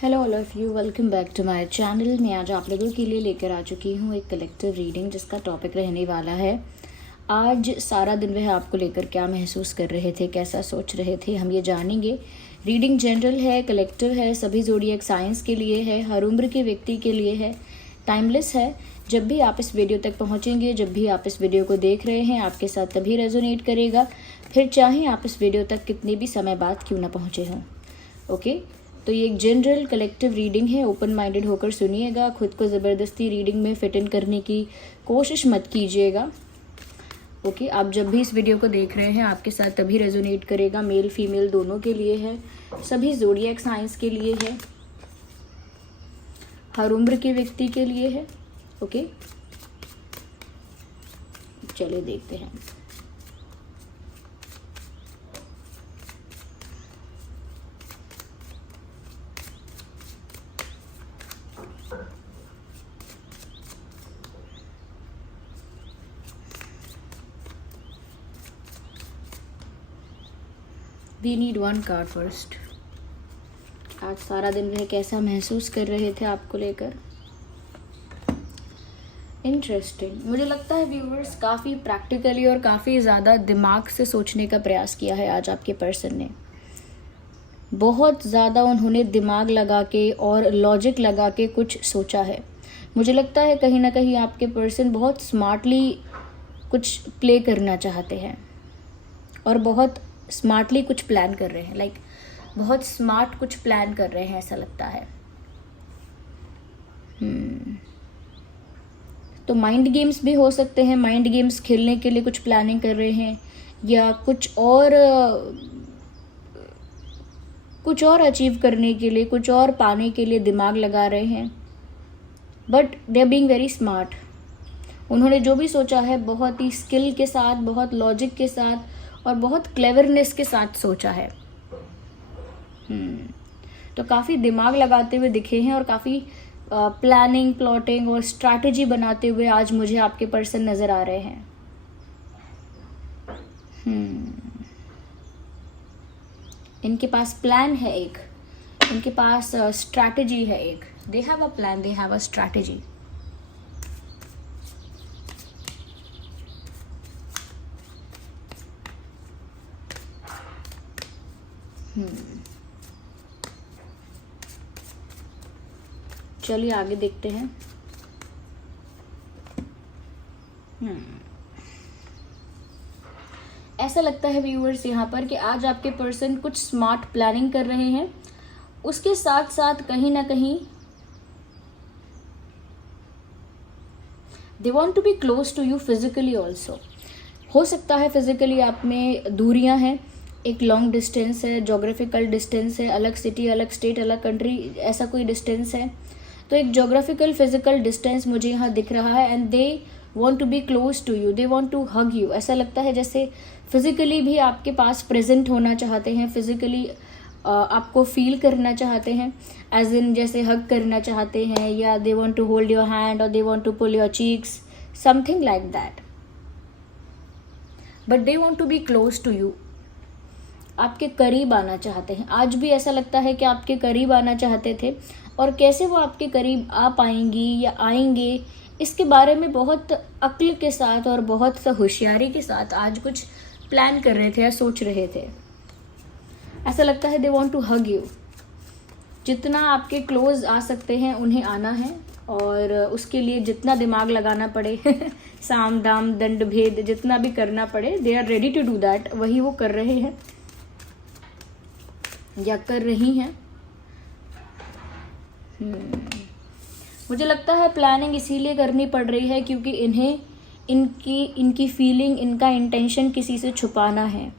Hello all of you, welcome back to my channel. मैं आज आप लोगों के लिए लेकर आ चुकी हूँ एक कलेक्टिव रीडिंग जिसका टॉपिक रहने वाला है आज सारा दिन वह आपको लेकर क्या महसूस कर रहे थे, कैसा सोच रहे थे, हम ये जानेंगे। रीडिंग जनरल है, कलेक्टिव है, सभी ज़ोडिएक साइंस के लिए है, हर उम्र के व्यक्ति के लिए है, टाइमलेस है। जब भी आप इस वीडियो तक पहुँचेंगे, जब भी आप इस वीडियो को देख रहे हैं, आपके साथ तभी रेजोनेट करेगा, फिर चाहे आप इस वीडियो तक कितने भी समय बाद क्यों ना पहुँचे हों। ओके, तो ये एक जनरल कलेक्टिव रीडिंग है। ओपन माइंडेड होकर सुनिएगा, खुद को ज़बरदस्ती रीडिंग में फिट इन करने की कोशिश मत कीजिएगा। ओके, आप जब भी इस वीडियो को देख रहे हैं आपके साथ तभी रेजोनेट करेगा। मेल फीमेल दोनों के लिए है, सभी ज़ोडिएक साइंस के लिए है, हर उम्र के व्यक्ति के लिए है। ओके, चलिए देखते हैं। We need one card first. आज सारा दिन वह कैसा महसूस कर रहे थे आपको लेकर। इंटरेस्टिंग, मुझे लगता है व्यूअर्स काफ़ी प्रैक्टिकली और काफ़ी ज़्यादा दिमाग से सोचने का प्रयास किया है आज आपके पर्सन ने। बहुत ज़्यादा उन्होंने दिमाग लगा के और लॉजिक लगा के कुछ सोचा है। मुझे लगता है कहीं ना कहीं आपके पर्सन बहुत स्मार्टली कुछ प्ले करना चाहते हैं और बहुत स्मार्टली कुछ प्लान कर रहे हैं। लाइक बहुत स्मार्ट कुछ प्लान कर रहे हैं, ऐसा लगता है। तो माइंड गेम्स भी हो सकते हैं, माइंड गेम्स खेलने के लिए कुछ प्लानिंग कर रहे हैं या कुछ और अचीव करने के लिए, कुछ और पाने के लिए दिमाग लगा रहे हैं। But they are being very smart. उन्होंने जो भी सोचा है बहुत ही स्किल के साथ, बहुत लॉजिक के साथ और बहुत क्लेवरनेस के साथ सोचा है। तो काफ़ी दिमाग लगाते हुए दिखे हैं और काफ़ी प्लानिंग, प्लॉटिंग और स्ट्रैटेजी बनाते हुए आज मुझे आपके पर्सन नज़र आ रहे हैं। इनके पास प्लान है एक, इनके पास स्ट्रैटेजी है एक। They have a plan, they have a strategy. चलिए आगे देखते हैं। ऐसा लगता है व्यूअर्स यहाँ पर कि आज आपके पर्सन कुछ स्मार्ट प्लानिंग कर रहे हैं, उसके साथ साथ कहीं ना कहीं they want to be close to you physically also. हो सकता है फिजिकली आप में दूरियां हैं, एक लॉन्ग डिस्टेंस है, जोग्राफिकल डिस्टेंस है, अलग सिटी, अलग स्टेट, अलग कंट्री, ऐसा कोई डिस्टेंस है। तो एक जोग्राफिकल फिजिकल डिस्टेंस मुझे यहाँ दिख रहा है and they want to be close to you, they want to hug you. ऐसा लगता है जैसे फिजिकली भी आपके पास प्रेजेंट होना चाहते हैं, फिजिकली आपको फील करना चाहते हैं, एज इन जैसे हग करना चाहते हैं, या they want to hold your hand और they want to pull your cheeks, something like that. But they want to be close to you, आपके करीब आना चाहते हैं। आज भी ऐसा लगता है कि आपके करीब आना चाहते थे, और कैसे वो आपके करीब आ पाएंगी या आएंगे इसके बारे में बहुत अक्ल के साथ और बहुत होशियारी के साथ आज कुछ प्लान कर रहे थे या सोच रहे थे। ऐसा लगता है they want to hug you. जितना आपके क्लोज आ सकते हैं उन्हें आना है, और उसके लिए जितना दिमाग लगाना पड़े साम दाम दंड भेद जितना भी करना पड़े, they are ready to do that. वही वो कर रहे हैं या कर रही हैं। मुझे लगता है प्लानिंग इसीलिए करनी पड़ रही है क्योंकि इन्हें इनकी फीलिंग, इनका इंटेंशन किसी से छुपाना है,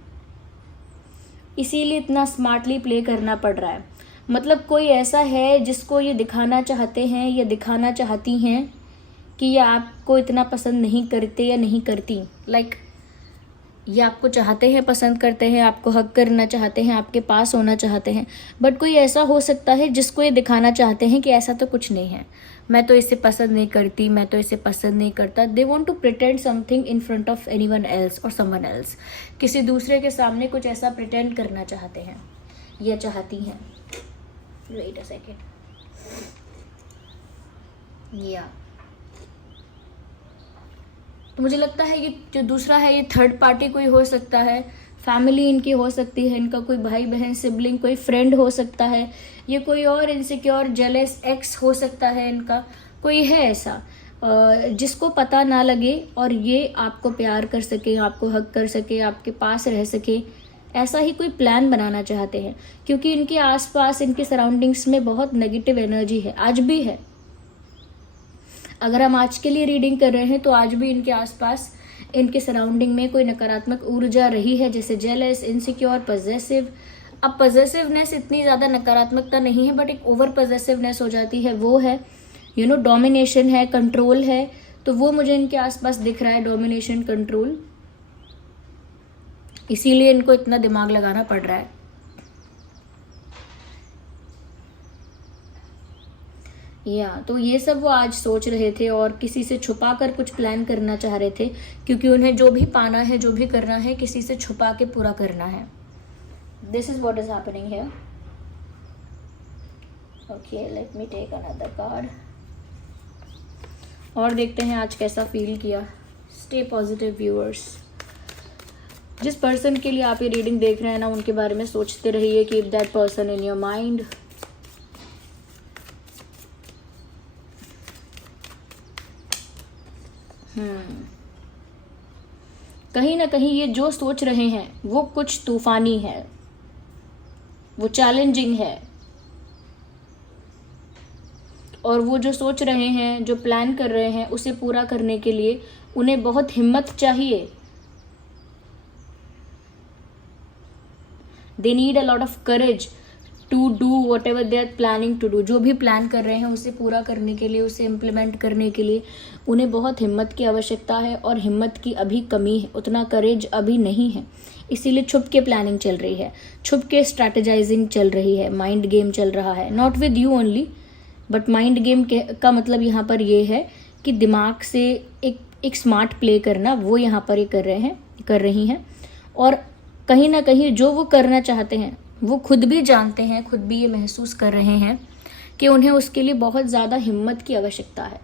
इसीलिए इतना स्मार्टली प्ले करना पड़ रहा है। मतलब कोई ऐसा है जिसको ये दिखाना चाहते हैं या दिखाना चाहती हैं कि ये आपको इतना पसंद नहीं करते या नहीं करती। लाइक ये आपको चाहते हैं, पसंद करते हैं, आपको हक करना चाहते हैं, आपके पास होना चाहते हैं, बट कोई ऐसा हो सकता है जिसको ये दिखाना चाहते हैं कि ऐसा तो कुछ नहीं है, मैं तो इसे पसंद नहीं करती, मैं तो इसे पसंद नहीं करता। They want to pretend something in front of anyone else और समवन एल्स। किसी दूसरे के सामने कुछ ऐसा प्रिटेंड करना चाहते हैं या चाहती हैं। Wait a second. या तो मुझे लगता है ये जो दूसरा है ये थर्ड पार्टी कोई हो सकता है, फैमिली इनकी हो सकती है, इनका कोई भाई बहन सिबलिंग कोई फ्रेंड हो सकता है, ये कोई और इनसिक्योर जेलस एक्स हो सकता है, इनका कोई है ऐसा जिसको पता ना लगे और ये आपको प्यार कर सके, आपको हक कर सके, आपके पास रह सके, ऐसा ही कोई प्लान बनाना चाहते हैं। क्योंकि इनके आसपास इनके सराउंडिंग्स में बहुत नेगेटिव एनर्जी है, आज भी है। अगर हम आज के लिए रीडिंग कर रहे हैं तो आज भी इनके आसपास इनके सराउंडिंग में कोई नकारात्मक ऊर्जा रही है, जैसे जेलस, इनसिक्योर, पजेसिव। अब पजेसिवनेस इतनी ज़्यादा नकारात्मकता नहीं है, बट एक ओवर पजेसिवनेस हो जाती है, वो है डोमिनेशन है, कंट्रोल है। तो वो मुझे इनके आसपास दिख रहा है, डोमिनेशन, कंट्रोल। इसीलिए इनको इतना दिमाग लगाना पड़ रहा है। तो ये सब वो आज सोच रहे थे और किसी से छुपा कर कुछ प्लान करना चाह रहे थे, क्योंकि उन्हें जो भी पाना है, जो भी करना है, किसी से छुपा के पूरा करना है। This is what is happening here. Okay, let me take another card और देखते हैं आज कैसा फील किया। Stay positive viewers. जिस पर्सन के लिए आप ये रीडिंग देख रहे हैं ना, उनके बारे में सोचते रहिए, keep that person in your mind. कहीं ना कहीं ये जो सोच रहे हैं वो कुछ तूफानी है, वो चैलेंजिंग है, और वो जो सोच रहे हैं, जो प्लान कर रहे हैं, उसे पूरा करने के लिए उन्हें बहुत हिम्मत चाहिए। They need a lot of courage to do whatever they are planning to do. जो भी प्लान कर रहे हैं उसे पूरा करने के लिए, उसे इम्प्लीमेंट करने के लिए उन्हें बहुत हिम्मत की आवश्यकता है, और हिम्मत की अभी कमी है, उतना करेज अभी नहीं है। इसीलिए छुप के प्लानिंग चल रही है, छुप के स्ट्रैटेजाइजिंग चल रही है, माइंड गेम चल रहा है। Not with you only, but mind game का मतलब यहाँ पर ये है कि दिमाग से एक स्मार्ट प्ले करना, वो यहाँ पर ये कर रही हैं। और कहीं ना कहीं जो वो करना चाहते हैं वो खुद भी जानते हैं, खुद भी ये महसूस कर रहे हैं कि उन्हें उसके लिए बहुत ज़्यादा हिम्मत की आवश्यकता है।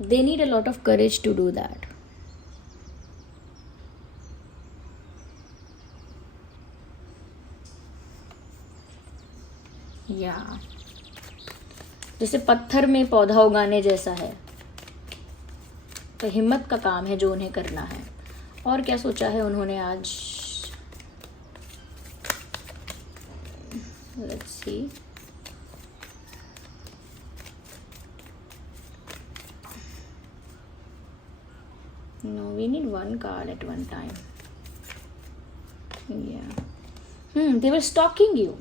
They need a lot of courage to do that. जैसे पत्थर में पौधा उगाने जैसा है, तो हिम्मत का काम है जो उन्हें करना है। और क्या सोचा है उन्होंने आज, let's see. No, we need one card at one time. They were stalking you.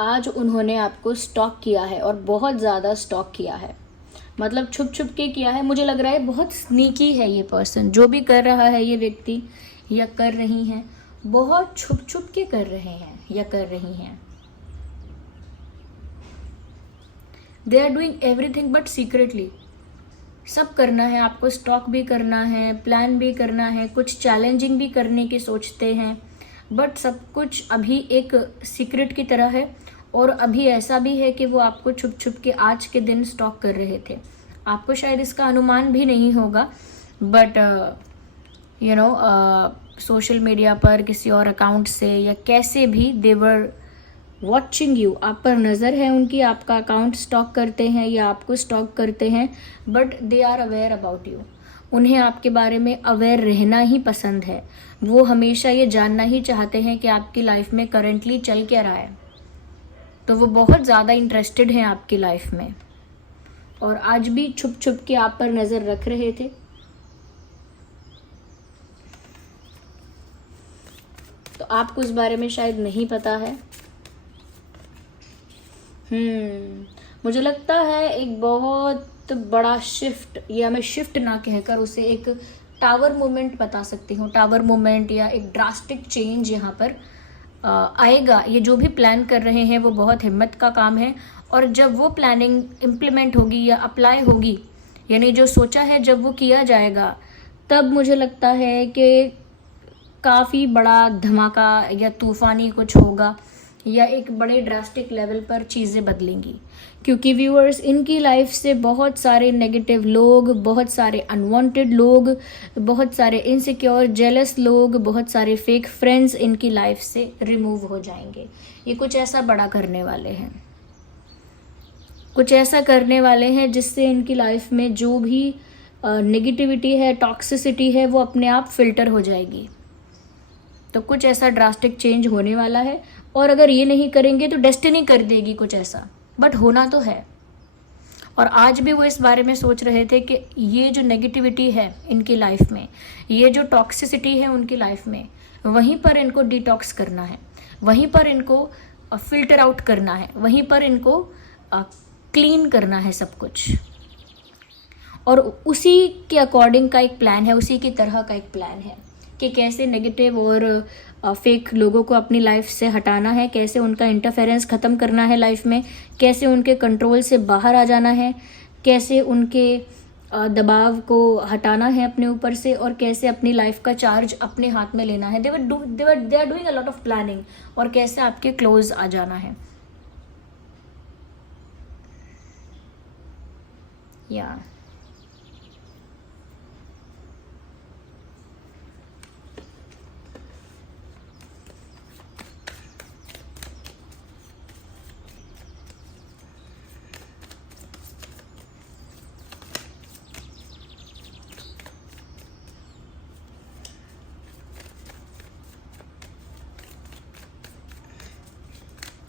आज उन्होंने आपको स्टॉक किया है, और बहुत ज़्यादा स्टॉक किया है। मतलब छुप छुप के किया है। मुझे लग रहा है बहुत स्नीकी है ये पर्सन, जो भी कर रहा है ये व्यक्ति या कर रही हैं, बहुत छुप छुप के कर रहे हैं या कर रही हैं। They are doing everything but secretly. सब करना है आपको, स्टॉक भी करना है, प्लान भी करना है, कुछ चैलेंजिंग भी करने की सोचते हैं, बट सब कुछ अभी एक सीक्रेट की तरह है। और अभी ऐसा भी है कि वो आपको छुप छुप के आज के दिन स्टॉक कर रहे थे। आपको शायद इसका अनुमान भी नहीं होगा, बट सोशल मीडिया पर किसी और अकाउंट से या कैसे भी दे वर वॉचिंग यू। आप पर नज़र है उनकी, आपका अकाउंट स्टॉक करते हैं या आपको स्टॉक करते हैं, but they are aware about you. उन्हें आपके बारे में अवेयर रहना ही पसंद है। वो हमेशा ये जानना ही चाहते हैं कि आपकी लाइफ में करंटली चल क्या रहा है। तो वो बहुत ज़्यादा इंटरेस्टेड हैं आपकी लाइफ में, और आज भी छुप छुप के आप पर नज़र रख रहे थे। तो आपको इस बारे में शायद नहीं पता है। मुझे लगता है एक बहुत बड़ा शिफ्ट, या मैं शिफ्ट ना कहकर उसे एक टावर मूवमेंट बता सकती हूँ। टावर मूवमेंट या एक ड्रास्टिक चेंज यहाँ पर आएगा। ये जो भी प्लान कर रहे हैं वो बहुत हिम्मत का काम है, और जब वो प्लानिंग इम्प्लीमेंट होगी या अप्लाई होगी, यानी जो सोचा है जब वो किया जाएगा, तब मुझे लगता है कि काफ़ी बड़ा धमाका या तूफ़ानी कुछ होगा। या एक बड़े ड्रास्टिक लेवल पर चीज़ें बदलेंगी, क्योंकि व्यूअर्स इनकी लाइफ से बहुत सारे नेगेटिव लोग, बहुत सारे अनवांटेड लोग, बहुत सारे इनसिक्योर जेलस लोग, बहुत सारे फेक फ्रेंड्स इनकी लाइफ से रिमूव हो जाएंगे। ये कुछ ऐसा बड़ा करने वाले हैं, कुछ ऐसा करने वाले हैं जिससे इनकी लाइफ में जो भी नेगेटिविटी है, टॉक्सिसिटी है, वो अपने आप फिल्टर हो जाएगी। तो कुछ ऐसा ड्रास्टिक चेंज होने वाला है, और अगर ये नहीं करेंगे तो डेस्टिनी कर देगी कुछ ऐसा, बट होना तो है। और आज भी वो इस बारे में सोच रहे थे कि ये जो नेगेटिविटी है इनकी लाइफ में, ये जो टॉक्सिसिटी है उनकी लाइफ में, वहीं पर इनको डिटॉक्स करना है, वहीं पर इनको फिल्टर आउट करना है, वहीं पर इनको क्लीन करना है सब कुछ। और उसी के अकॉर्डिंग का एक प्लान है, उसी की तरह का एक प्लान है कि कैसे नेगेटिव और फेक लोगों को अपनी लाइफ से हटाना है, कैसे उनका इंटरफेरेंस ख़त्म करना है लाइफ में, कैसे उनके कंट्रोल से बाहर आ जाना है, कैसे उनके दबाव को हटाना है अपने ऊपर से, और कैसे अपनी लाइफ का चार्ज अपने हाथ में लेना है। They are doing a lot of planning, और कैसे आपके क्लोज आ जाना है। या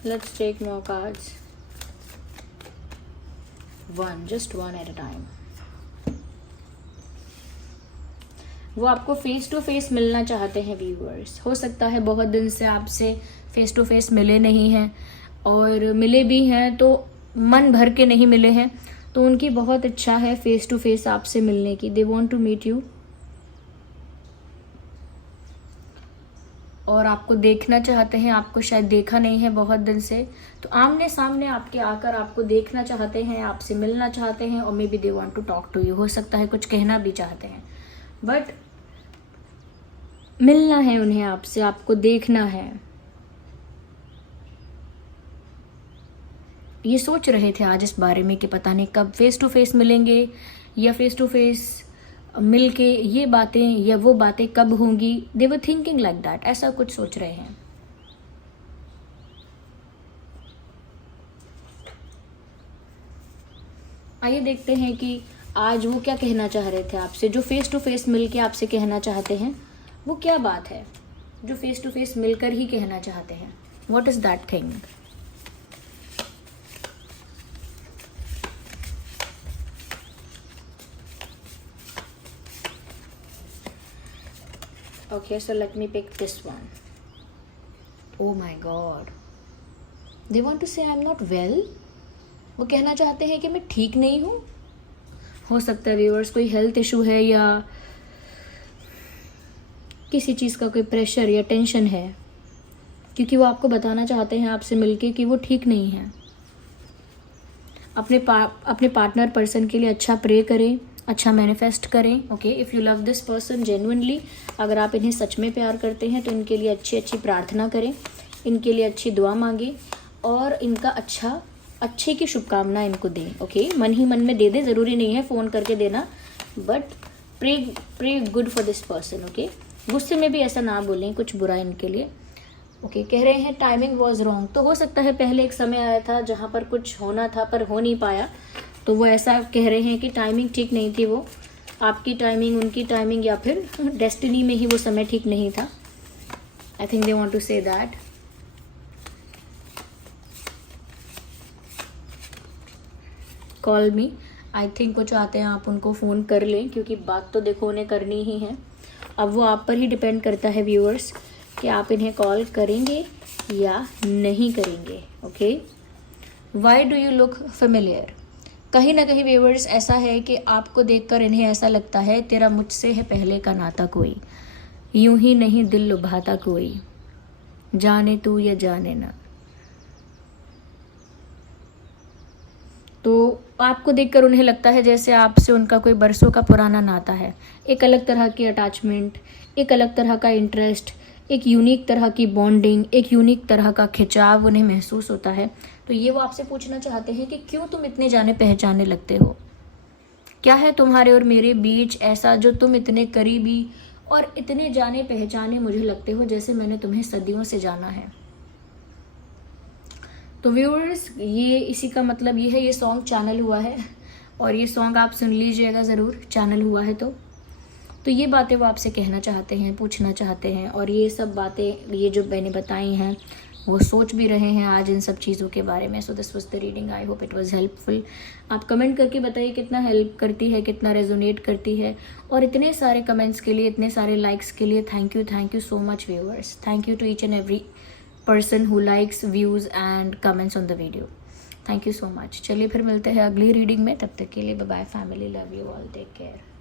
let's take more cards. Just one at a time. वो आपको फेस टू फेस मिलना चाहते हैं व्यूअर्स। हो सकता है बहुत दिन से आपसे फेस टू फेस मिले नहीं हैं, और मिले भी हैं तो मन भर के नहीं मिले हैं, तो उनकी बहुत इच्छा है फेस टू फेस आपसे मिलने की। They want to meet you, और आपको देखना चाहते हैं। आपको शायद देखा नहीं है बहुत दिन से, तो आमने सामने आपके आकर आपको देखना चाहते हैं, आपसे मिलना चाहते हैं, और maybe they want to talk to you. हो सकता है कुछ कहना भी चाहते हैं, बट मिलना है उन्हें आपसे, आपको देखना है। ये सोच रहे थे आज इस बारे में कि पता नहीं कब फेस टू फेस मिलेंगे, या फेस टू फेस मिल के ये बातें या वो बातें कब होंगी। दे वर थिंकिंग लाइक दैट, ऐसा कुछ सोच रहे हैं। आइए देखते हैं कि आज वो क्या कहना चाह रहे थे आपसे, जो फेस टू फेस मिल के आपसे कहना चाहते हैं। वो क्या बात है जो फेस टू फेस मिलकर ही कहना चाहते हैं? What is that thing? Okay, so let me pick this one. Oh my God. They want to say I'm not well. वो कहना चाहते हैं कि मैं ठीक नहीं हूँ। हो सकता है व्यूअर्स कोई हेल्थ इशू है, या किसी चीज़ का कोई प्रेशर या टेंशन है, क्योंकि वो आपको बताना चाहते हैं आपसे मिलके कि वो ठीक नहीं है। अपने पार्टनर पर्सन के लिए अच्छा प्रे करें, अच्छा मैनिफेस्ट करें। Okay, if you love this person genuinely, अगर आप इन्हें सच में प्यार करते हैं तो इनके लिए अच्छी अच्छी प्रार्थना करें, इनके लिए अच्छी दुआ मांगें, और इनका अच्छे की शुभकामना इनको दें। ओके, मन ही मन में दे दें, ज़रूरी नहीं है फ़ोन करके देना, but pray good for this person. Okay, गुस्से में भी ऐसा ना बोलें कुछ बुरा इनके लिए। ओके, कह रहे हैं टाइमिंग वॉज रॉन्ग। तो हो सकता है पहले एक समय आया था जहाँ पर कुछ होना था पर हो नहीं पाया, तो वो ऐसा कह रहे हैं कि टाइमिंग ठीक नहीं थी, वो आपकी टाइमिंग, उनकी टाइमिंग, या फिर डेस्टिनी में ही वो समय ठीक नहीं था। I think they want to say that. Call me, I think वो चाहते हैं आप उनको फ़ोन कर लें, क्योंकि बात तो देखो उन्हें करनी ही है। अब वो आप पर ही डिपेंड करता है व्यूअर्स कि आप इन्हें कॉल करेंगे या नहीं करेंगे। Okay, why do you look familiar? कहीं ना कहीं व्यूअर्स ऐसा है कि आपको देखकर इन्हें ऐसा लगता है तेरा मुझसे है पहले का नाता कोई, यूं ही नहीं दिल लुभाता कोई, जाने तू या जाने ना। तो आपको देखकर उन्हें लगता है जैसे आपसे उनका कोई बरसों का पुराना नाता है। एक अलग तरह की अटैचमेंट, एक अलग तरह का इंटरेस्ट, एक यूनिक तरह की बॉन्डिंग, एक यूनिक तरह का खिंचाव उन्हें महसूस होता है। तो ये वो आपसे पूछना चाहते हैं कि क्यों तुम इतने जाने पहचाने लगते हो, क्या है तुम्हारे और मेरे बीच ऐसा जो तुम इतने करीबी और इतने जाने पहचाने मुझे लगते हो, जैसे मैंने तुम्हें सदियों से जाना है। तो व्यूअर्स, ये इसी का मतलब ये है, ये सॉन्ग चैनल हुआ है और ये सॉन्ग आप सुन लीजिएगा ज़रूर, चैनल हुआ है तो ये बातें वो आपसे कहना चाहते हैं, पूछना चाहते हैं। और ये सब बातें, ये जो मैंने बताई हैं, वो सोच भी रहे हैं आज इन सब चीज़ों के बारे में। So this was the reading, I hope it was helpful. आप कमेंट करके बताइए कितना हेल्प करती है, कितना रेजोनेट करती है। और इतने सारे कमेंट्स के लिए, इतने सारे लाइक्स के लिए thank you so much viewers. Thank you to each and every person who likes, views and comments on the video. Thank you so much. चलिए फिर मिलते हैं अगली रीडिंग में, तब तक के लिए bye bye family, love you all, take care.